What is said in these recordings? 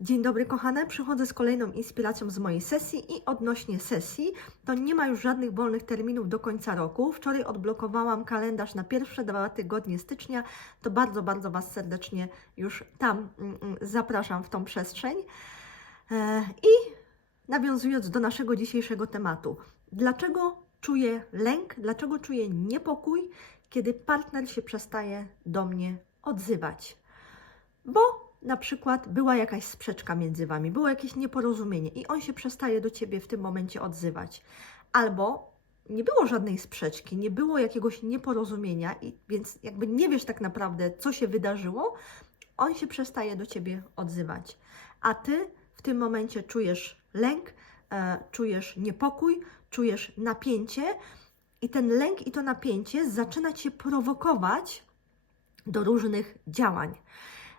Dzień dobry kochane, przychodzę z kolejną inspiracją z mojej sesji i odnośnie sesji, to nie ma już żadnych wolnych terminów do końca roku. Wczoraj odblokowałam kalendarz na pierwsze dwa tygodnie stycznia, to bardzo, bardzo Was serdecznie już tam mm, mm, zapraszam w tą przestrzeń. E, I nawiązując do naszego dzisiejszego tematu, dlaczego czuję lęk, dlaczego czuję niepokój, kiedy partner się przestaje do mnie odzywać? Bo na przykład była jakaś sprzeczka między wami, było jakieś nieporozumienie i on się przestaje do ciebie w tym momencie odzywać. Albo nie było żadnej sprzeczki, nie było jakiegoś nieporozumienia, i więc jakby nie wiesz tak naprawdę, co się wydarzyło, on się przestaje do ciebie odzywać. A ty w tym momencie czujesz lęk, e, czujesz niepokój, czujesz napięcie, i ten lęk i to napięcie zaczyna cię prowokować do różnych działań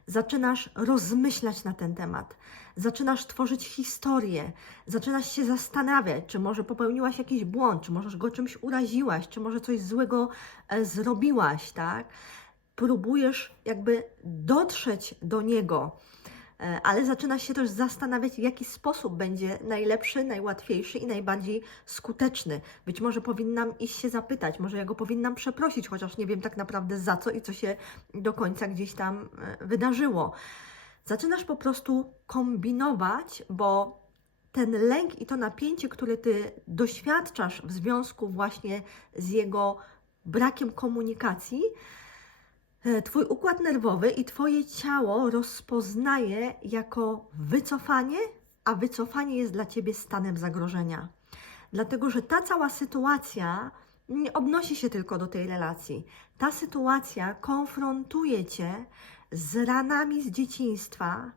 zaczynasz rozmyślać na ten temat, zaczynasz tworzyć historię, zaczynasz się zastanawiać, czy może popełniłaś jakiś błąd, czy może go czymś uraziłaś, czy może coś złego e, zrobiłaś, tak? Próbujesz jakby dotrzeć do niego, ale zaczynasz się też zastanawiać, w jaki sposób będzie najlepszy, najłatwiejszy i najbardziej skuteczny. Być może powinnam iść się zapytać, może ja go powinnam przeprosić, chociaż nie wiem tak naprawdę za co i co się do końca gdzieś tam e, wydarzyło. Zaczynasz po prostu kombinować, bo ten lęk i to napięcie, które ty doświadczasz w związku właśnie z jego brakiem komunikacji, e, Twój układ nerwowy i Twoje ciało rozpoznaje jako wycofanie, a wycofanie jest dla Ciebie stanem zagrożenia. Dlatego, że ta cała sytuacja nie odnosi się tylko do tej relacji. Ta sytuacja konfrontuje Cię z ranami z dzieciństwa,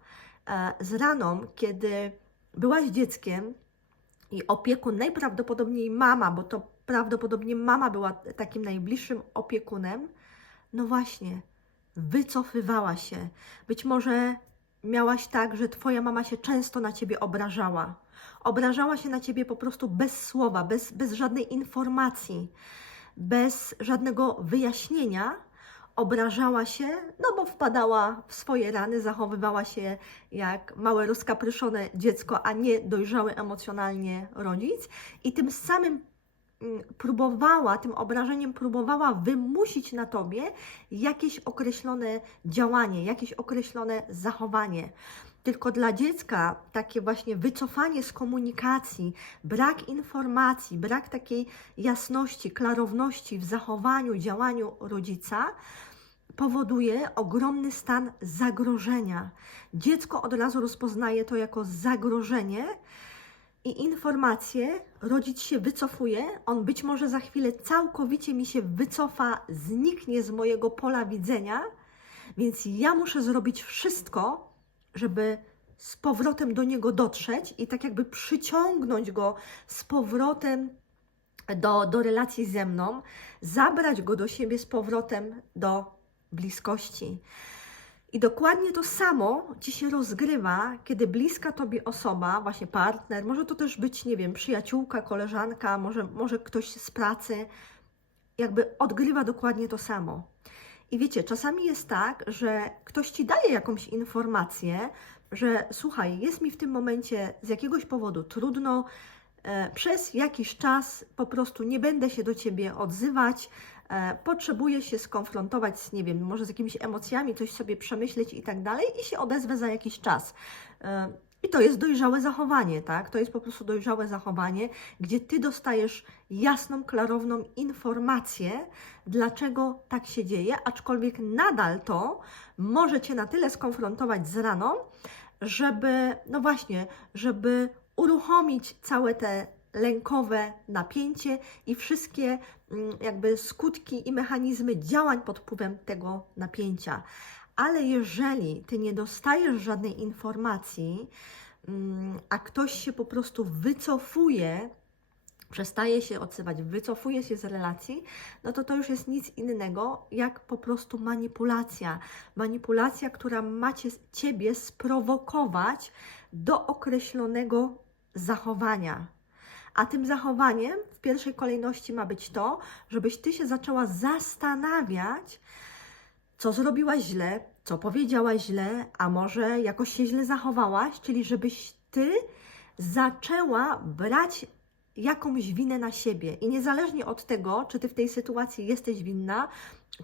e, z raną, kiedy byłaś dzieckiem i opiekun, najprawdopodobniej mama, bo to prawdopodobnie mama była takim najbliższym opiekunem, no właśnie, wycofywała się. Być może miałaś tak, że twoja mama się często na ciebie obrażała. Obrażała się na ciebie po prostu bez słowa, bez, bez żadnej informacji, bez żadnego wyjaśnienia. Obrażała się, no bo wpadała w swoje rany, zachowywała się jak małe rozkapryszone dziecko, a nie dojrzały emocjonalnie rodzic, i tym samym próbowała, tym obrażeniem próbowała wymusić na tobie jakieś określone działanie, jakieś określone zachowanie. Tylko dla dziecka takie właśnie wycofanie z komunikacji, brak informacji, brak takiej jasności, klarowności w zachowaniu, działaniu rodzica powoduje ogromny stan zagrożenia. Dziecko od razu rozpoznaje to jako zagrożenie i informacje, rodzic się wycofuje, on być może za chwilę całkowicie mi się wycofa, zniknie z mojego pola widzenia, więc ja muszę zrobić wszystko, żeby z powrotem do niego dotrzeć i tak jakby przyciągnąć go z powrotem do, do relacji ze mną, zabrać go do siebie z powrotem do bliskości. I dokładnie to samo ci się rozgrywa, kiedy bliska tobie osoba, właśnie partner, może to też być, nie wiem, przyjaciółka, koleżanka, może, może ktoś z pracy, jakby odgrywa dokładnie to samo. I wiecie, czasami jest tak, że ktoś ci daje jakąś informację, że słuchaj, jest mi w tym momencie z jakiegoś powodu trudno, e, przez jakiś czas po prostu nie będę się do ciebie odzywać, e, potrzebuję się skonfrontować z, nie wiem, może z jakimiś emocjami, coś sobie przemyśleć i tak dalej, i się odezwę za jakiś czas. E, I to jest dojrzałe zachowanie, tak? To jest po prostu dojrzałe zachowanie, gdzie ty dostajesz jasną, klarowną informację, dlaczego tak się dzieje, aczkolwiek nadal to może cię na tyle skonfrontować z raną, żeby, no właśnie, żeby uruchomić całe te lękowe napięcie i wszystkie mm, jakby skutki i mechanizmy działań pod wpływem tego napięcia. Ale jeżeli ty nie dostajesz żadnej informacji, mm, a ktoś się po prostu wycofuje, przestaje się odsywać, wycofuje się z relacji, no to to już jest nic innego jak po prostu manipulacja. Manipulacja, która macie ciebie sprowokować do określonego zachowania. A tym zachowaniem w pierwszej kolejności ma być to, żebyś ty się zaczęła zastanawiać, co zrobiłaś źle, co powiedziałaś źle, a może jakoś się źle zachowałaś, czyli żebyś ty zaczęła brać jakąś winę na siebie. I niezależnie od tego, czy ty w tej sytuacji jesteś winna,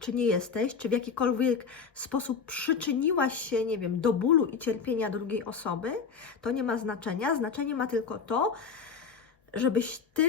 czy nie jesteś, czy w jakikolwiek sposób przyczyniłaś się, nie wiem, do bólu i cierpienia drugiej osoby, to nie ma znaczenia. Znaczenie ma tylko to, żebyś ty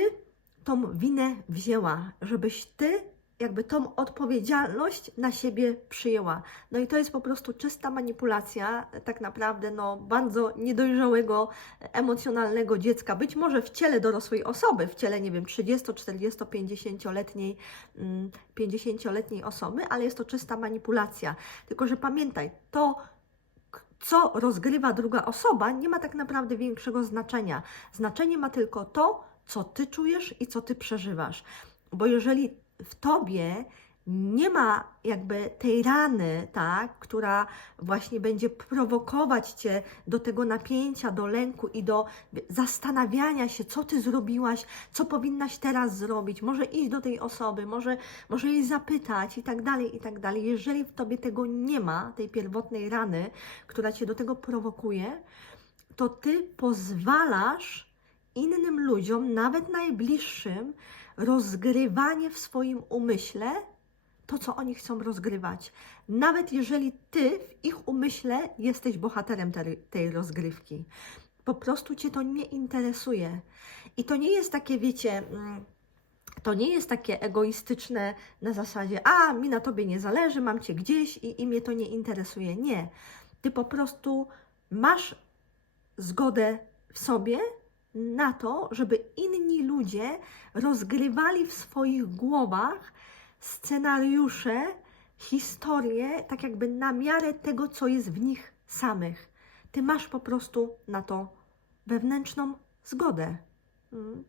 tą winę wzięła, żebyś ty jakby tą odpowiedzialność na siebie przyjęła. No i to jest po prostu czysta manipulacja, tak naprawdę no, bardzo niedojrzałego, emocjonalnego dziecka, być może w ciele dorosłej osoby, w ciele, nie wiem, 30, 40, 50-letniej, mm, 50-letniej osoby, ale jest to czysta manipulacja. Tylko, że pamiętaj, to co rozgrywa druga osoba, nie ma tak naprawdę większego znaczenia. Znaczenie ma tylko to, co ty czujesz i co ty przeżywasz. Bo jeżeli w tobie nie ma jakby tej rany, tak, która właśnie będzie prowokować cię do tego napięcia, do lęku i do zastanawiania się, co ty zrobiłaś, co powinnaś teraz zrobić, może iść do tej osoby, może, może jej zapytać i tak dalej, i tak dalej. Jeżeli w tobie tego nie ma, tej pierwotnej rany, która cię do tego prowokuje, to ty pozwalasz innym ludziom, nawet najbliższym, rozgrywanie w swoim umyśle to, co oni chcą rozgrywać. Nawet jeżeli ty w ich umyśle jesteś bohaterem tej, tej rozgrywki. Po prostu cię to nie interesuje. I to nie jest takie, wiecie, mm, to nie jest takie egoistyczne na zasadzie, a mi na tobie nie zależy, mam cię gdzieś i, i mnie to nie interesuje. Nie. Ty po prostu masz zgodę w sobie na to, żeby inni ludzie rozgrywali w swoich głowach scenariusze, historie, tak jakby na miarę tego, co jest w nich samych. Ty masz po prostu na to wewnętrzną zgodę. Mm.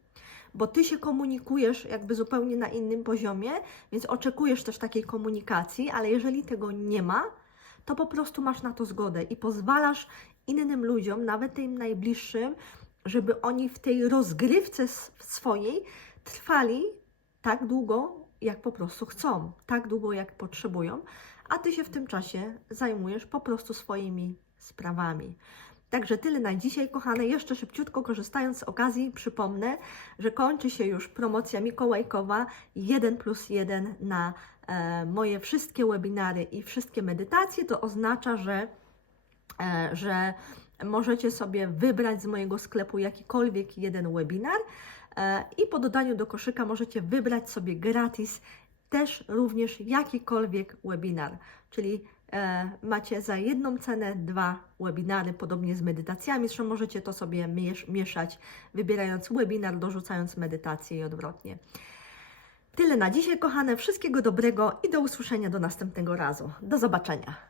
Bo ty się komunikujesz jakby zupełnie na innym poziomie, więc oczekujesz też takiej komunikacji, ale jeżeli tego nie ma, to po prostu masz na to zgodę i pozwalasz innym ludziom, nawet tym najbliższym, żeby oni w tej rozgrywce swojej trwali tak długo, jak po prostu chcą, tak długo, jak potrzebują, a ty się w tym czasie zajmujesz po prostu swoimi sprawami. Także tyle na dzisiaj, kochane. Jeszcze szybciutko korzystając z okazji, przypomnę, że kończy się już promocja mikołajkowa 1 plus 1 na e, moje wszystkie webinary i wszystkie medytacje. To oznacza, że, e, że możecie sobie wybrać z mojego sklepu jakikolwiek jeden webinar i po dodaniu do koszyka możecie wybrać sobie gratis też również jakikolwiek webinar, czyli e, macie za jedną cenę dwa webinary, podobnie z medytacjami, zresztą możecie to sobie miesz, mieszać, wybierając webinar, dorzucając medytację i odwrotnie. Tyle na dzisiaj, kochane. Wszystkiego dobrego i do usłyszenia do następnego razu. Do zobaczenia.